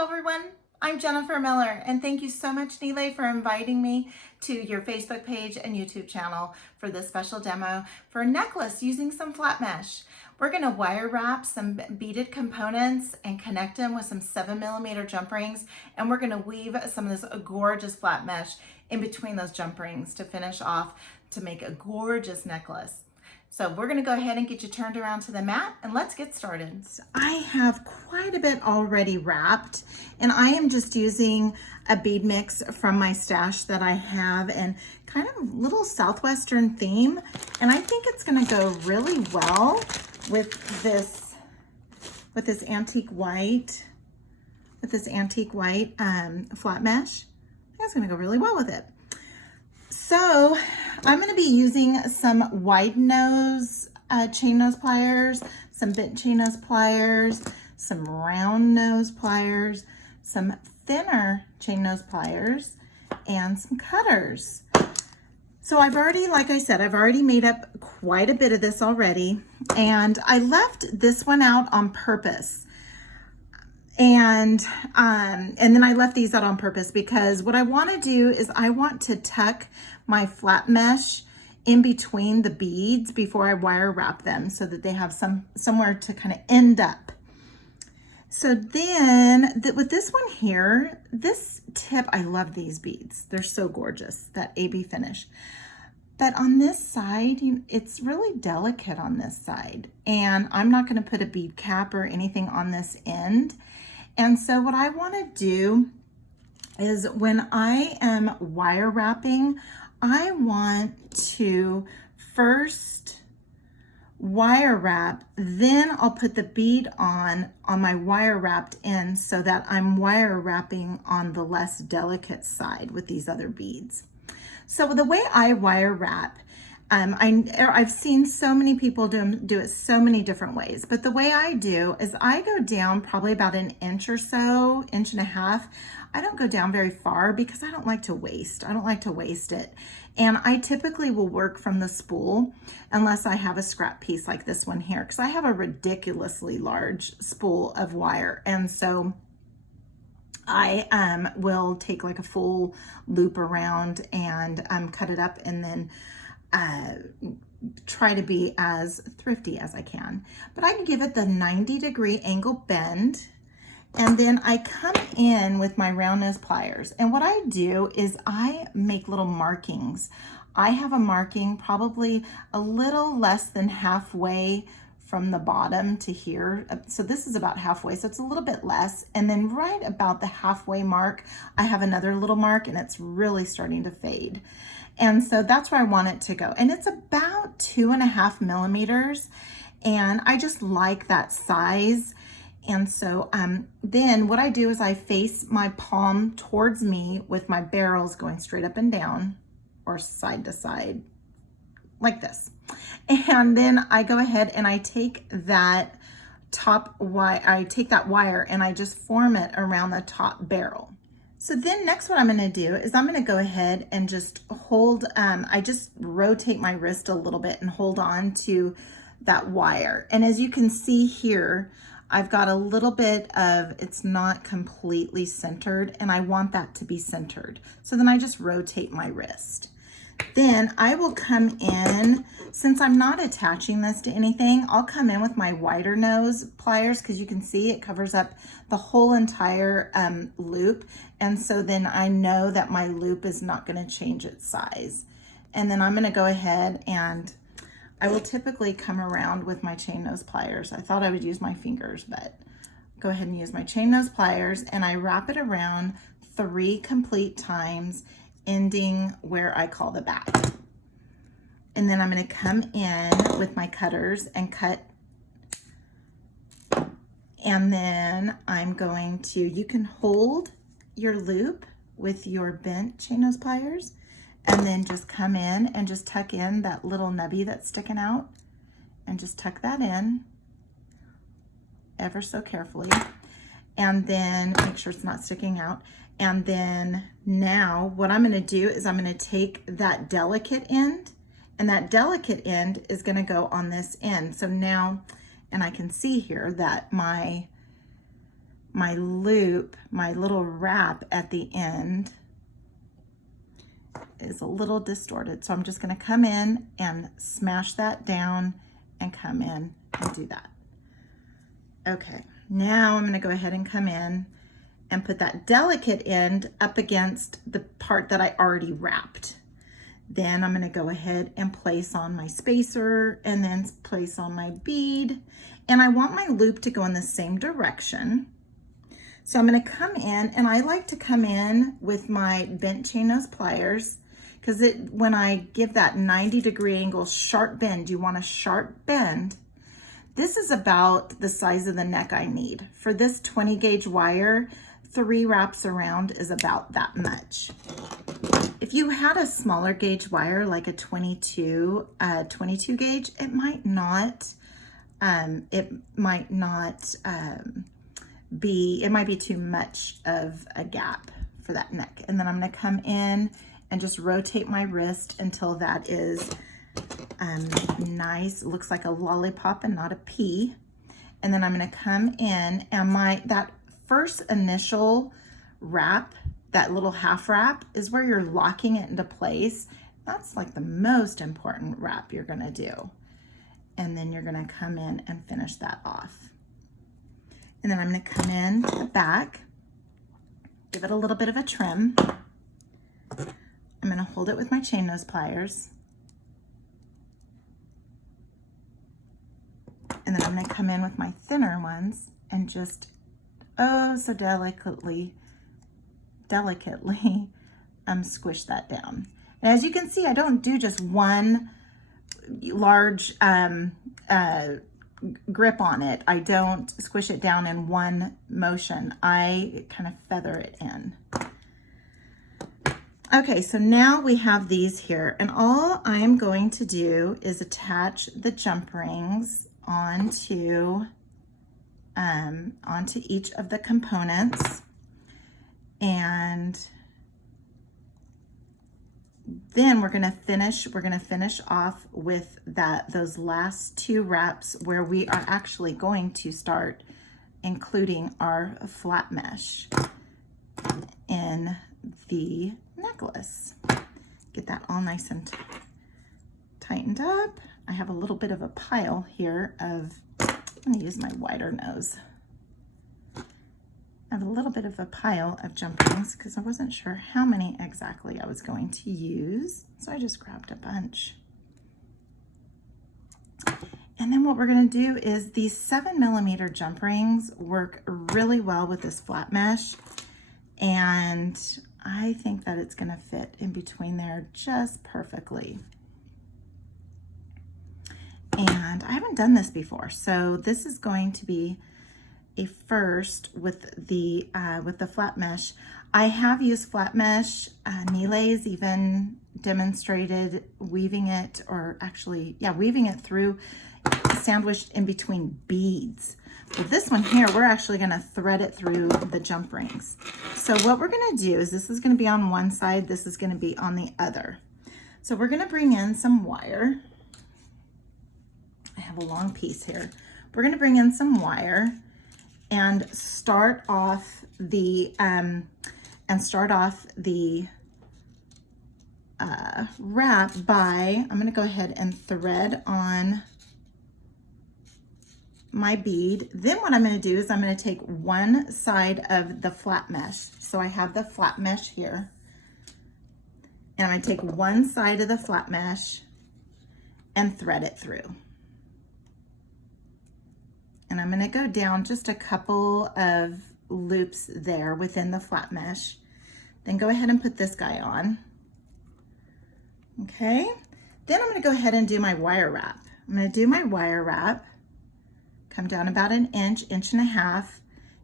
Hello everyone, I'm Jennifer Miller and thank you so much Nile for inviting me to your Facebook page and YouTube channel for this special demo for a necklace using some flat mesh. We're going to wire wrap some beaded components and connect them with some 7mm jump rings, and we're going to weave some of this gorgeous flat mesh in between those jump rings to finish off to make a gorgeous necklace. So we're gonna go ahead and get you turned around to the mat and let's get started. So I have quite a bit already wrapped, and I am just using a bead mix from my stash that I have and kind of little southwestern theme. And I think it's gonna go really well with this antique white, flat mesh. I think it's gonna go really well with it. So I'm going to be using some wide nose chain nose pliers, some bent chain nose pliers, some round nose pliers, some thinner chain nose pliers, and some cutters. So I've already, like I said, I've already made up quite a bit of this already, and I left this one out on purpose. And then I left these out on purpose because what I want to do is I want to tuck my flat mesh in between the beads before I wire wrap them so that they have somewhere to kind of end up. So then with this one here, this tip, I love these beads. They're so gorgeous, that AB finish. But on this side, it's really delicate on this side. And I'm not going to put a bead cap or anything on this end. And so what I want to do is when I am wire wrapping, I want to first wire wrap, then I'll put the bead on my wire wrapped end so that I'm wire wrapping on the less delicate side with these other beads. So the way I wire wrap, I've seen so many people do it so many different ways, but the way I do is I go down probably about an inch or so, inch and a half. I don't go down very far because I don't like to waste. I don't like to waste it. And I typically will work from the spool unless I have a scrap piece like this one here, because I have a ridiculously large spool of wire. And so I will take like a full loop around and cut it up and then try to be as thrifty as I can. But I can give it the 90-degree angle bend, and then I come in with my round nose pliers. And what I do is I make little markings. I have a marking probably a little less than halfway from the bottom to here. So this is about halfway, so it's a little bit less. And then right about the halfway mark, I have another little mark, and it's really starting to fade. And so that's where I want it to go. And it's about 2.5 millimeters. And I just like that size. And so then what I do is I face my palm towards me with my barrels going straight up and down or side to side like this. And then I go ahead and I take that wire and I just form it around the top barrel. So then next what I'm going to do is I'm going to go ahead and just hold, I just rotate my wrist a little bit and hold on to that wire. And as you can see here, I've got a little bit of, it's not completely centered, and I want that to be centered. So then I just rotate my wrist. Then I will come in, since I'm not attaching this to anything, I'll come in with my wider nose pliers because you can see it covers up the whole entire loop. And so then I know that my loop is not going to change its size. And then I'm going to go ahead and I will typically come around with my chain nose pliers. I thought I would use my fingers, but go ahead and use my chain nose pliers, and I wrap it around 3 complete times, ending where I call the back. And then I'm going to come in with my cutters and cut. And then I'm going to, you can hold your loop with your bent chain nose pliers and then just come in and just tuck in that little nubby that's sticking out and just tuck that in ever so carefully. And then make sure it's not sticking out. And then now what I'm going to do is I'm going to take that delicate end, and that delicate end is going to go on this end. So now, and I can see here that my my loop, my little wrap at the end is a little distorted. So I'm just gonna come in and smash that down and come in and do that. Okay, now I'm gonna go ahead and come in and put that delicate end up against the part that I already wrapped. Then I'm gonna go ahead and place on my spacer and then place on my bead. And I want my loop to go in the same direction. So I'm gonna come in, and I like to come in with my bent chain nose pliers, because when I give that 90-degree angle sharp bend, you want a sharp bend. This is about the size of the neck I need. For this 20 gauge wire, 3 wraps around is about that much. If you had a smaller gauge wire, like a 22 gauge, it might not be too much of a gap for that neck. And then I'm gonna come in and just rotate my wrist until that is nice. It looks like a lollipop and not a pea. And then I'm gonna come in, and that first initial wrap, that little half wrap, is where you're locking it into place. That's like the most important wrap you're gonna do. And then you're gonna come in and finish that off. And then I'm gonna come in to the back, give it a little bit of a trim. I'm gonna hold it with my chain nose pliers. And then I'm gonna come in with my thinner ones and just, oh, so delicately squish that down. And as you can see, I don't do just one large grip on it. I don't squish it down in one motion. I kind of feather it in. Okay, so now we have these here, and all I'm going to do is attach the jump rings onto each of the components, and then we're gonna finish off with those last 2 wraps where we are actually going to start including our flat mesh in the necklace. Get that all nice and tightened up. I have a little bit of a pile here of, I'm gonna use my wider nose. I have a little bit of a pile of jump rings because I wasn't sure how many exactly I was going to use. So I just grabbed a bunch. And then what we're gonna do is these 7mm jump rings work really well with this flat mesh. And I think that it's gonna fit in between there just perfectly. And I haven't done this before, so this is going to be a first with the flat mesh. I have used flat mesh. Nile's even demonstrated weaving it, or actually, yeah, weaving it through, sandwiched in between beads. But this one here, we're actually gonna thread it through the jump rings. So what we're gonna do is, this is gonna be on one side, this is gonna be on the other. So we're gonna bring in some wire. I have a long piece here. We're gonna bring in some wire and start off the wrap by, I'm gonna go ahead and thread on my bead. Then what I'm gonna do is I'm gonna take one side of the flat mesh. So I have the flat mesh here. And I'm gonna take one side of the flat mesh and thread it through. And I'm gonna go down just a couple of loops there within the flat mesh. Then go ahead and put this guy on. Okay, then I'm gonna go ahead and do my wire wrap. I'm gonna do my wire wrap, come down about an inch, inch and a half,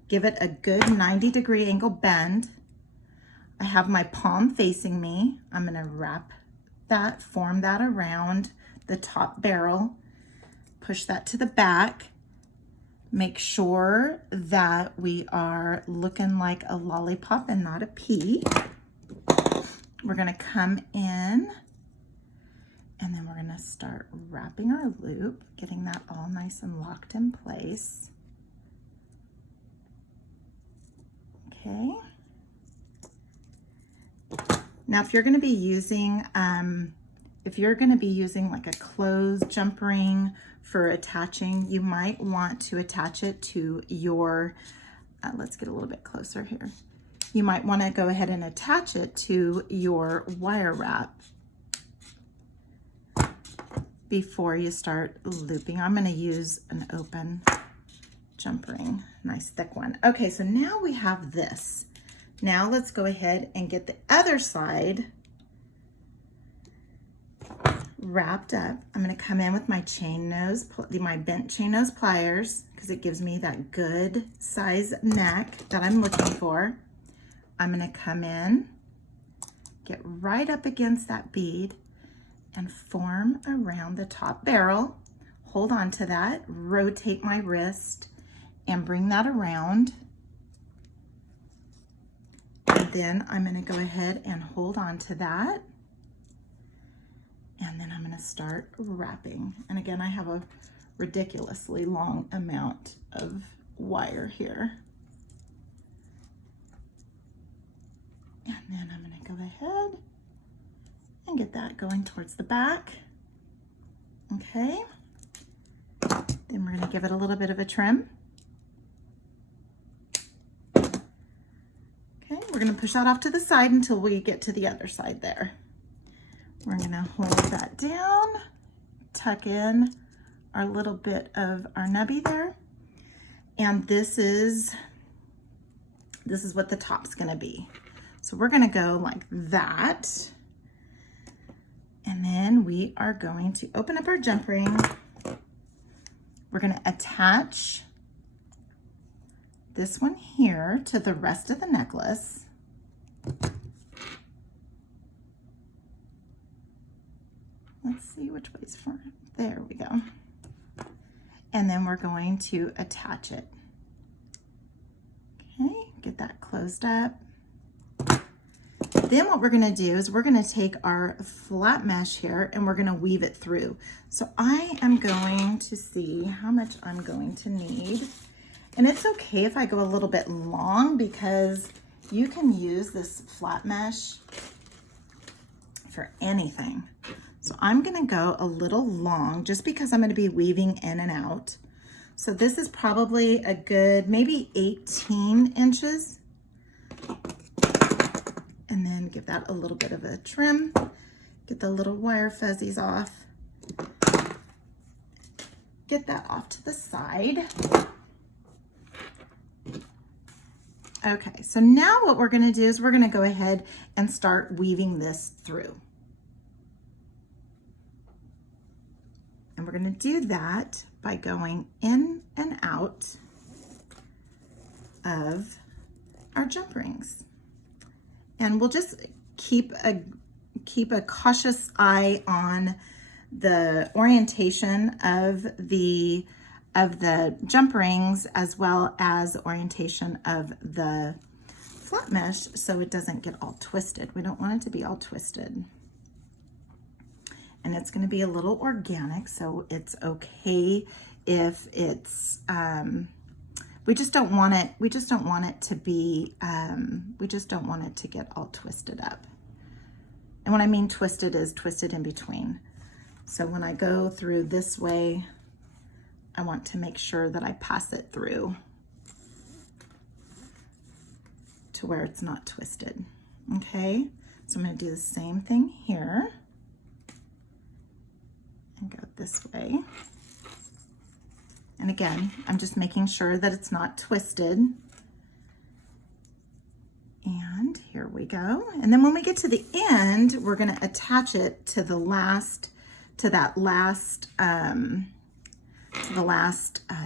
give it a good 90-degree angle bend. I have my palm facing me. I'm gonna wrap that, form that around the top barrel, push that to the back. Make sure that we are looking like a lollipop and not a pea. We're gonna come in, and then we're gonna start wrapping our loop, getting that all nice and locked in place. Okay. Now, if you're going to be using, like a closed jump ring for attaching, you might want to attach it to your, let's get a little bit closer here. You might want to go ahead and attach it to your wire wrap before you start looping. I'm going to use an open jump ring, nice thick one. Okay, so now we have this. Now let's go ahead and get the other side wrapped up. I'm going to come in with my my bent chain nose pliers, because it gives me that good size neck that I'm looking for. I'm going to come in, get right up against that bead, and form around the top barrel. Hold on to that, rotate my wrist, and bring that around. And then I'm going to go ahead and hold on to that. And then I'm going to start wrapping. And again, I have a ridiculously long amount of wire here. And then I'm going to go ahead and get that going towards the back. Okay. Then we're going to give it a little bit of a trim. Okay, we're going to push that off to the side until we get to the other side there. We're going to hold that down, tuck in our little bit of our nubby there. And this is what the top's going to be. So we're going to go like that. And then we are going to open up our jump ring. We're going to attach this one here to the rest of the necklace. Let's see which way's for. There we go. And then we're going to attach it. Okay, get that closed up. Then what we're going to do is we're going to take our flat mesh here and we're going to weave it through. So I am going to see how much I'm going to need. And it's okay if I go a little bit long, because you can use this flat mesh for anything. So I'm going to go a little long just because I'm going to be weaving in and out. So this is probably a good maybe 18 inches. And then give that a little bit of a trim. Get the little wire fuzzies off. Get that off to the side. Okay, so now what we're going to do is we're going to go ahead and start weaving this through. And we're going to do that by going in and out of our jump rings. And we'll just keep a cautious eye on the orientation of the jump rings, as well as orientation of the flat mesh, so it doesn't get all twisted. We don't want it to be all twisted. And it's going to be a little organic, so it's okay if it's we just don't want it to be we just don't want it to get all twisted up. And when I mean twisted, is twisted in between. So when I go through this way, I want to make sure that I pass it through to where it's not twisted. Okay, so I'm going to do the same thing here and go this way. And again, I'm just making sure that it's not twisted. And here we go. And then when we get to the end, we're going to attach it to the last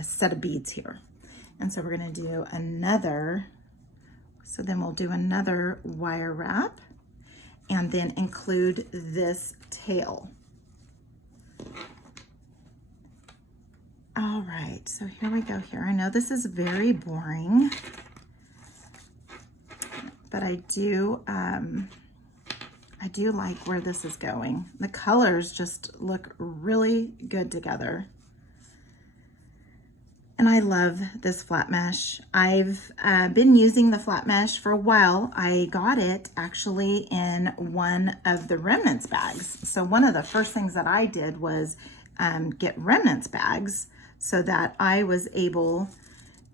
set of beads here. And so we're going to do another, so then we'll do another wire wrap and then include this tail. All right, so here we go here. I know this is very boring, but I do like where this is going. The colors just look really good together. And I love this flat mesh. I've been using the flat mesh for a while. I got it actually in one of the remnants bags. So one of the first things that I did was get remnants bags so that I was able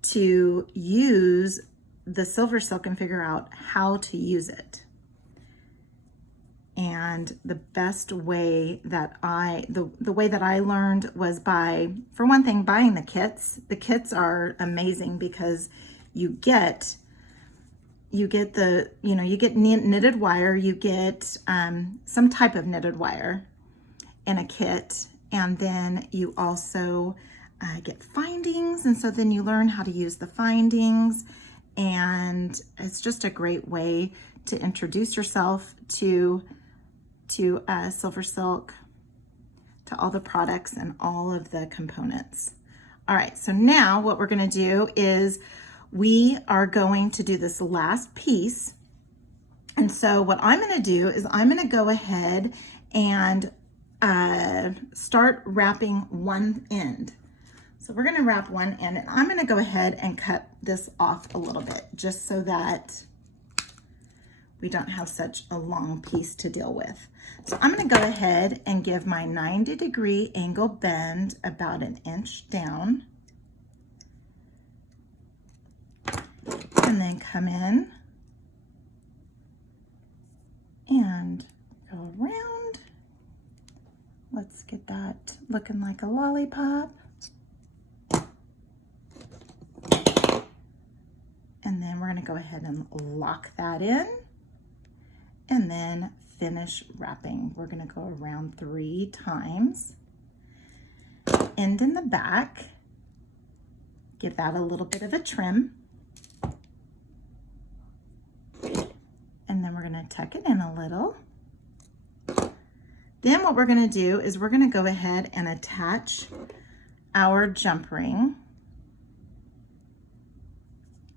to use the SilverSilk and figure out how to use it. And the best way that the way that I learned was by, for one thing, buying the kits. The kits are amazing because you get the, you get knitted wire, you get some type of knitted wire in a kit, and then you also get findings, and so then you learn how to use the findings, and it's just a great way to introduce yourself to SilverSilk, to all the products and all of the components. All right, so now what we're going to do is we are going to do this last piece. And so what I'm going to do is I'm going to go ahead and start wrapping one end. So we're going to wrap one end, and I'm going to go ahead and cut this off a little bit just so that we don't have such a long piece to deal with. So I'm going to go ahead and give my 90-degree angle bend about an inch down, and then come in and go around. Let's get that looking like a lollipop. And then we're going to go ahead and lock that in and then finish wrapping. We're going to go around 3 times. End in the back. Give that a little bit of a trim. And then we're going to tuck it in a little. Then what we're going to do is we're going to go ahead and attach our jump ring.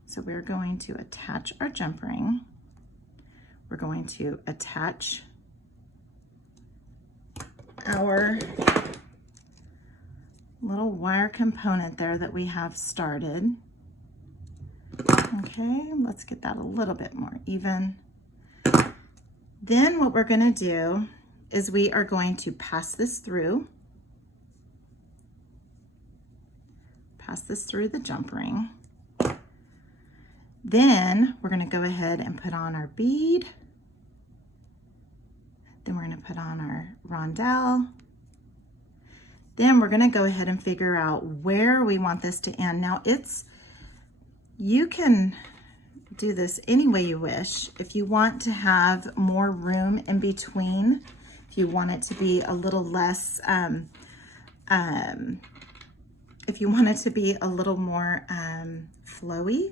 So we're going to attach our jump ring. We're going to attach our little wire component there that we have started. Okay, let's get that a little bit more even. Then what we're going to do is we are going to pass this through the jump ring. Then we're going to go ahead and put on our bead. Then we're going to put on our rondelle. Then we're going to go ahead and figure out where we want this to end. Now you can do this any way you wish. If you want to have more room in between, if you want it to be a little less, if you want it to be a little more flowy,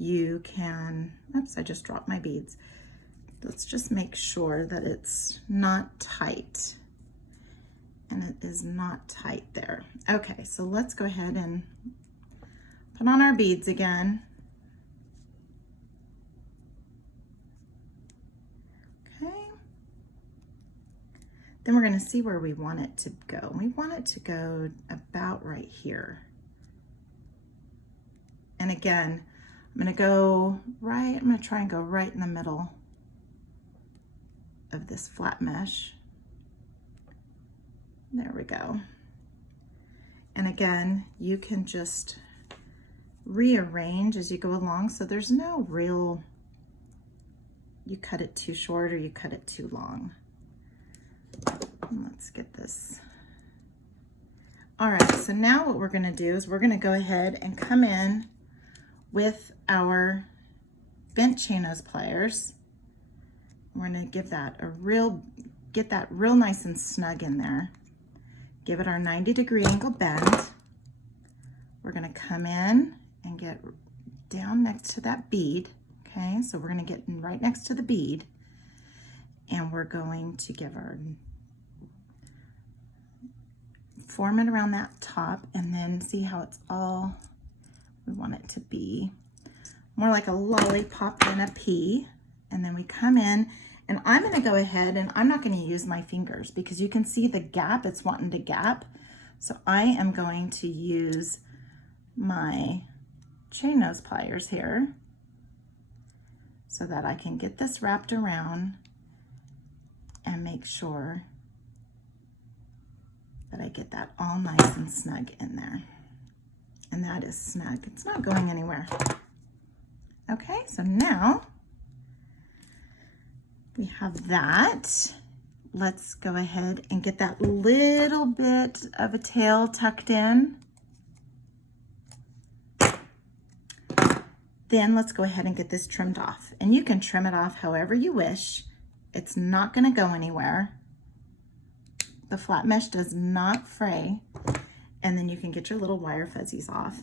you can, oops, I just dropped my beads. Let's just make sure that it's not tight. And it is not tight there. Okay, so let's go ahead and put on our beads again. Okay. Then we're going to see where we want it to go. We want it to go about right here. And again, I'm going to try and go right in the middle of this flat mesh. There we go. And again, you can just rearrange as you go along, so there's no real, you cut it too short or you cut it too long. Let's get this. All right, so now what we're going to do is we're going to go ahead and come in with our bent chain nose pliers. We're going to give that get that real nice and snug in there. Give it our 90-degree angle bend. We're going to come in and get down next to that bead. Okay, so we're going to get right next to the bead, and we're going to give our, form it around that top, and then see how it's all, we want it to be more like a lollipop than a pea. And then we come in, and I'm going to go ahead and I'm not going to use my fingers because you can see the gap, it's wanting to gap. So I am going to use my chain nose pliers here so that I can get this wrapped around and make sure that I get that all nice and snug in there. And that is snug. It's not going anywhere. Okay, so now we have that. Let's go ahead and get that little bit of a tail tucked in. Then let's go ahead and get this trimmed off. And you can trim it off however you wish. It's not gonna go anywhere. The flat mesh does not fray. And then you can get your little wire fuzzies off.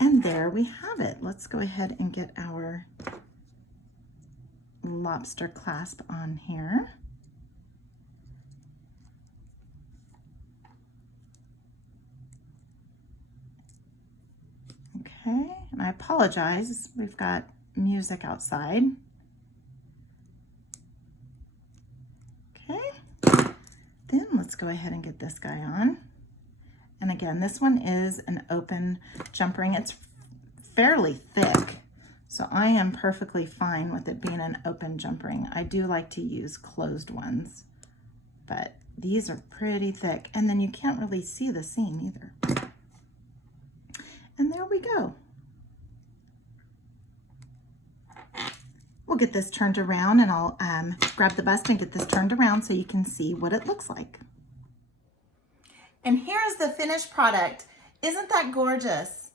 And there we have it. Let's go ahead and get our lobster clasp on here. Okay, and I apologize, we've got music outside. Okay, then let's go ahead and get this guy on. And again, this one is an open jump ring. It's fairly thick, so I am perfectly fine with it being an open jump ring. I do like to use closed ones, but these are pretty thick, and then you can't really see the seam either. And there we go. We'll get this turned around, and I'll grab the bust and get this turned around so you can see what it looks like. And here's the finished product. Isn't that gorgeous?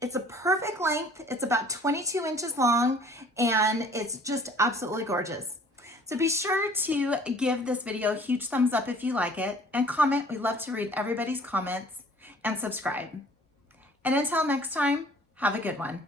It's a perfect length. It's about 22 inches long, and it's just absolutely gorgeous. So be sure to give this video a huge thumbs up if you like it, and comment. We love to read everybody's comments, and subscribe. And until next time, have a good one.